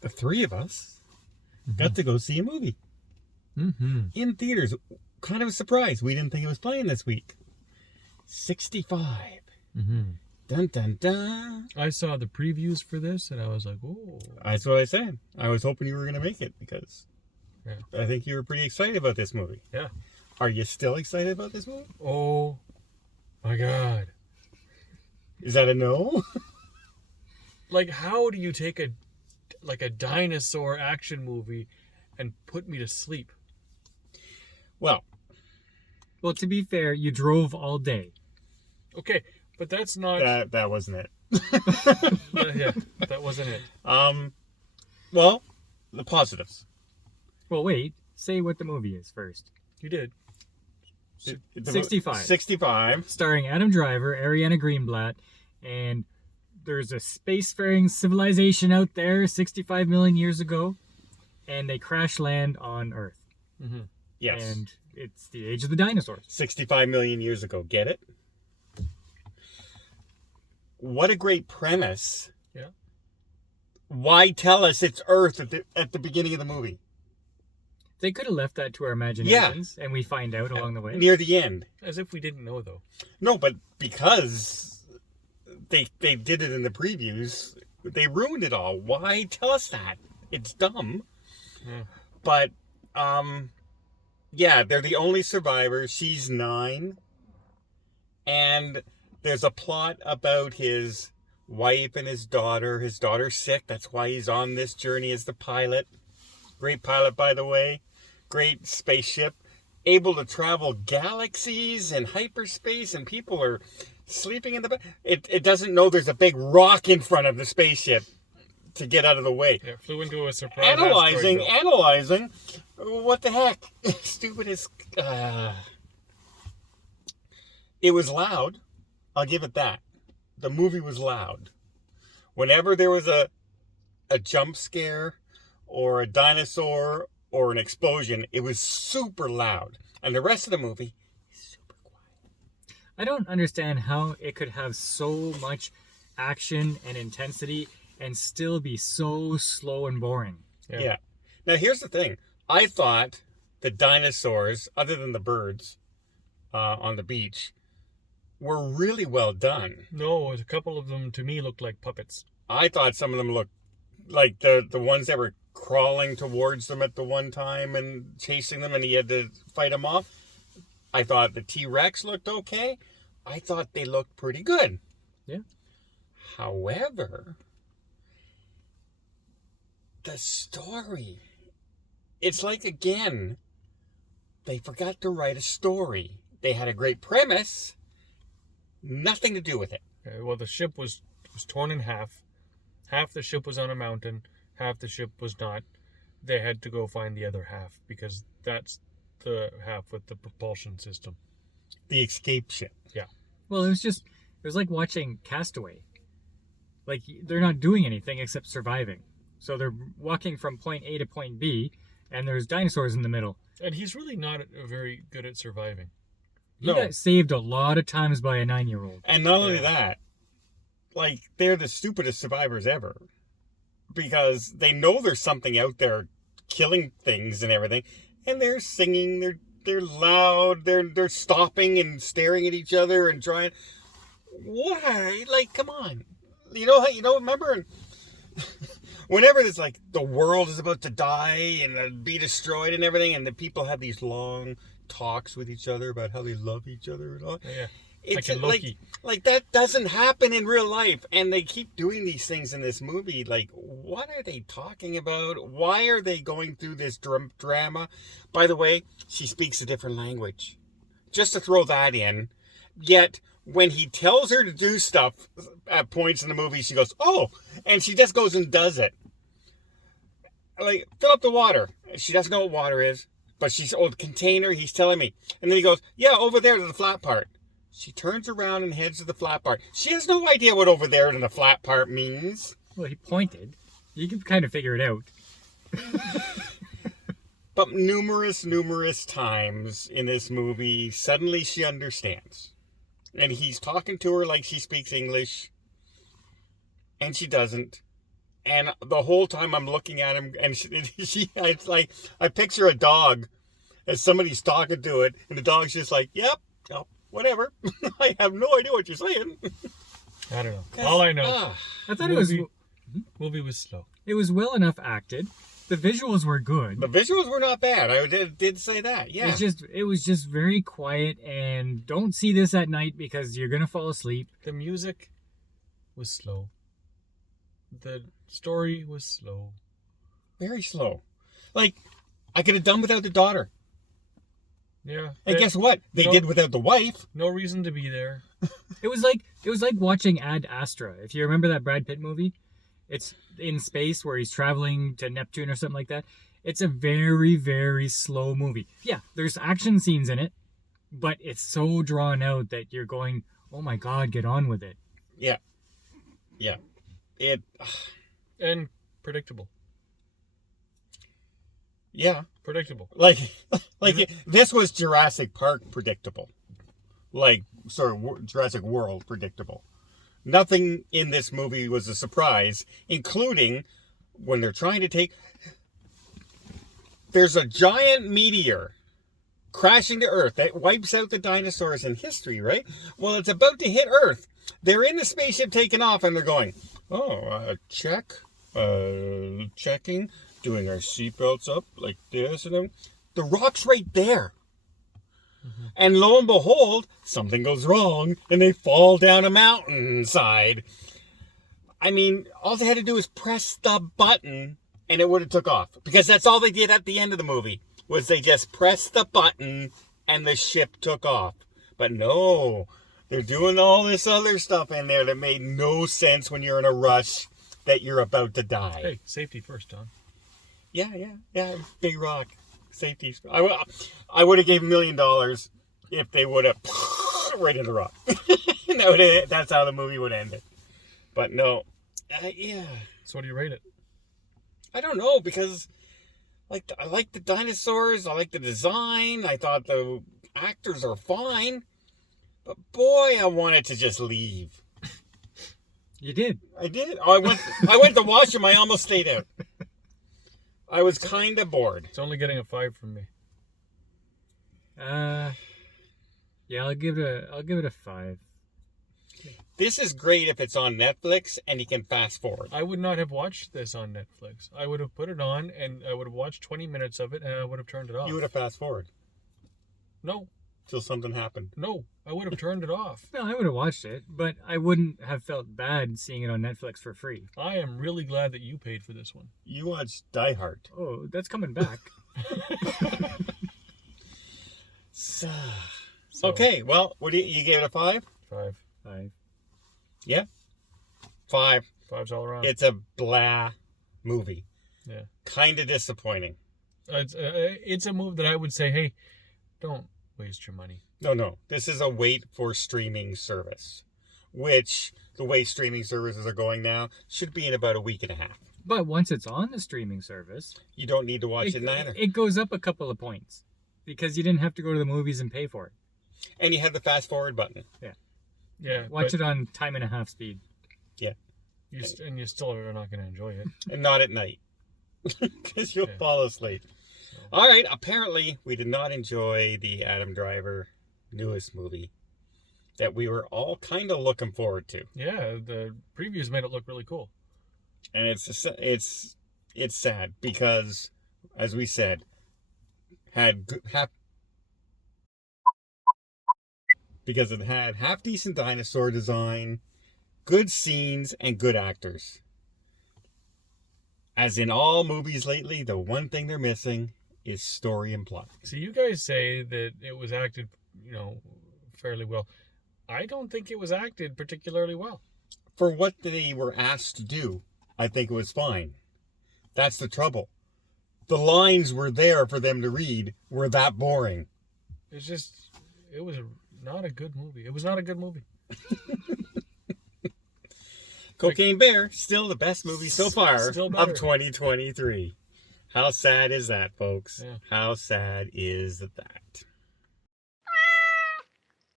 the three of us got to go see a movie in theaters. Kind of a surprise. We didn't think it was playing this week. 65. Dun, dun, dun. I saw the previews for this, and I was like, "Oh." That's what I said. I was hoping you were going to make it because I think you were pretty excited about this movie. Yeah. Are you still excited about this movie? Oh, my God. Is that a no? Like, how do you take a dinosaur action movie and put me to sleep? Well, to be fair, you drove all day. Okay, but that's not... that wasn't it. Yeah, that wasn't it. Well, the positives. Well, wait. Say what the movie is first. You did. 65. 65. Starring Adam Driver, Ariana Greenblatt, and there's a spacefaring civilization out there 65 million years ago, and they crash land on Earth. Yes. And it's the age of the dinosaurs. 65 million years ago. Get it? What a great premise. Yeah. Why tell us it's Earth at the beginning of the movie? They could have left that to our imaginations, and we find out along the way. Near the end. As if we didn't know, though. No, but because they did it in the previews, they ruined it all. Why tell us that? It's dumb. Yeah. But, yeah, they're the only survivors. She's 9. And there's a plot about his wife and his daughter. His daughter's sick. That's why he's on this journey as the pilot. Great pilot, by the way. Great spaceship. Able to travel galaxies and hyperspace, and people are sleeping in the back. It doesn't know there's a big rock in front of the spaceship to get out of the way. Yeah, flew into a surprise Analyzing. What the heck? Stupid as... It was loud. I'll give it that. The movie was loud. Whenever there was a jump scare or a dinosaur or an explosion, it was super loud. And the rest of the movie is super quiet. I don't understand how it could have so much action and intensity and still be so slow and boring. Yeah. Now, here's the thing. I thought the dinosaurs, other than the birds on the beach, were really well done. No, a couple of them, to me, looked like puppets. I thought some of them looked like the ones that were crawling towards them at the one time and chasing them, and he had to fight them off. I thought the T-Rex looked okay. I thought they looked pretty good. Yeah. However, the story, it's like, again, they forgot to write a story. They had a great premise, nothing to do with it. Okay, well, the ship was torn in half. Half the ship was on a mountain. Half the ship was not. They had to go find the other half because that's the half with the propulsion system. The escape ship. Yeah. Well, it was like watching Castaway. Like, they're not doing anything except surviving. So they're walking from point A to point B, and there's dinosaurs in the middle. And he's really not very good at surviving. He got saved a lot of times by a 9-year-old. And not only that, like, they're the stupidest survivors ever. Because they know there's something out there killing things and everything. And they're singing, they're loud, they're stopping and staring at each other and trying. Why? Like, come on. Remember whenever it's like the world is about to die and be destroyed and everything, and the people have these long talks with each other about how they love each other and all. Yeah. It's like in Loki. like that doesn't happen in real life, and they keep doing these things in this movie. Like, what are they talking about? Why are they going through this drama? By the way, she speaks a different language. Just to throw that in. Yet, when he tells her to do stuff at points in the movie, she goes, "Oh," and she just goes and does it. Like, fill up the water. She doesn't know what water is, but she's, the container, he's telling me. And then he goes, "Yeah, over there to the flat part." She turns around and heads to the flat part. She has no idea what over there to the flat part means. Well, he pointed. You can kind of figure it out. But numerous times in this movie, suddenly she understands. And he's talking to her like she speaks English. And she doesn't. And the whole time I'm looking at him, and it's like, I picture a dog as somebody's talking to it, and the dog's just like, yep, oh, whatever. I have no idea what you're saying. I don't know. All I know, I thought it was movie was slow. it was well enough acted. The visuals were good. The visuals were not bad. I did say that. Yeah. It was just very quiet, and don't see this at night because you're gonna fall asleep. The music was slow. The story was slow. Very slow. Like, I could have done without the daughter. Yeah. And guess what? They did without the wife. No reason to be there. It was like watching Ad Astra. If you remember that Brad Pitt movie, it's in space where he's traveling to Neptune or something like that. It's a very, very slow movie. Yeah, there's action scenes in it, but it's so drawn out that you're going, oh my God, get on with it. Yeah. Yeah. And predictable. Yeah. Predictable. Like this was Jurassic Park predictable. Jurassic World predictable. Nothing in this movie was a surprise, including when they're trying to take... There's a giant meteor crashing to Earth that wipes out the dinosaurs in history, right? Well, it's about to hit Earth. They're in the spaceship taking off, and they're going, checking, doing our seatbelts up like this, and then the rock's right there. Mm-hmm. And lo and behold, something goes wrong, and they fall down a mountainside. I mean, all they had to do was press the button, and it would have took off. Because that's all they did at the end of the movie, was they just pressed the button, and the ship took off. But no, they're doing all this other stuff in there that made no sense when you're in a rush that you're about to die. Hey, safety first, Don. Yeah. Big rock. Safety. I would have gave $1 million if they would have right in the rock. That's how the movie would end it. But no. Yeah. So what do you rate it? I don't know, because I like the dinosaurs. I like the design. I thought the actors are fine. But boy, I wanted to just leave. You did. I did. I went to wash them. I almost stayed out. I was kind of bored. It's only getting a 5 from me. Yeah, I'll give it a 5. This is great if it's on Netflix and you can fast forward. I would not have watched this on Netflix. I would have put it on and I would have watched 20 minutes of it and I would have turned it off. You would have fast forward. No. Till something happened. No, I would have turned it off. No, I would have watched it, but I wouldn't have felt bad seeing it on Netflix for free. I am really glad that you paid for this one. You watched Die Hard. Oh, that's coming back. So, okay, well, what do you gave it a 5? 5. 5. Yeah? 5. 5's all around. It's a blah movie. Yeah. Kind of disappointing. It's a move that I would say, hey, don't waste your money. No. This is a wait for streaming service, which the way streaming services are going now should be in about a week and a half. But once it's on the streaming service, you don't need to watch it neither. It goes up a couple of points because you didn't have to go to the movies and pay for it. And you have the fast forward button. Yeah. Watch it on 1.5 speed. Yeah. You still are not going to enjoy it. And not at night. Because you'll fall asleep. All right, apparently we did not enjoy the Adam Driver newest movie that we were all kind of looking forward to. Yeah, the previews made it look really cool. And it's sad because, as we said, because it had half decent dinosaur design, good scenes, and good actors. As in all movies lately, the one thing they're missing is story and plot. So you guys say that it was acted, fairly well. I don't think it was acted particularly well. For what they were asked to do, I think it was fine. That's the trouble. The lines were there for them to read were that boring. It was not a good movie. It was not a good movie. Cocaine Bear, still the best movie so far of 2023. How sad is that, folks? Yeah. How sad is that?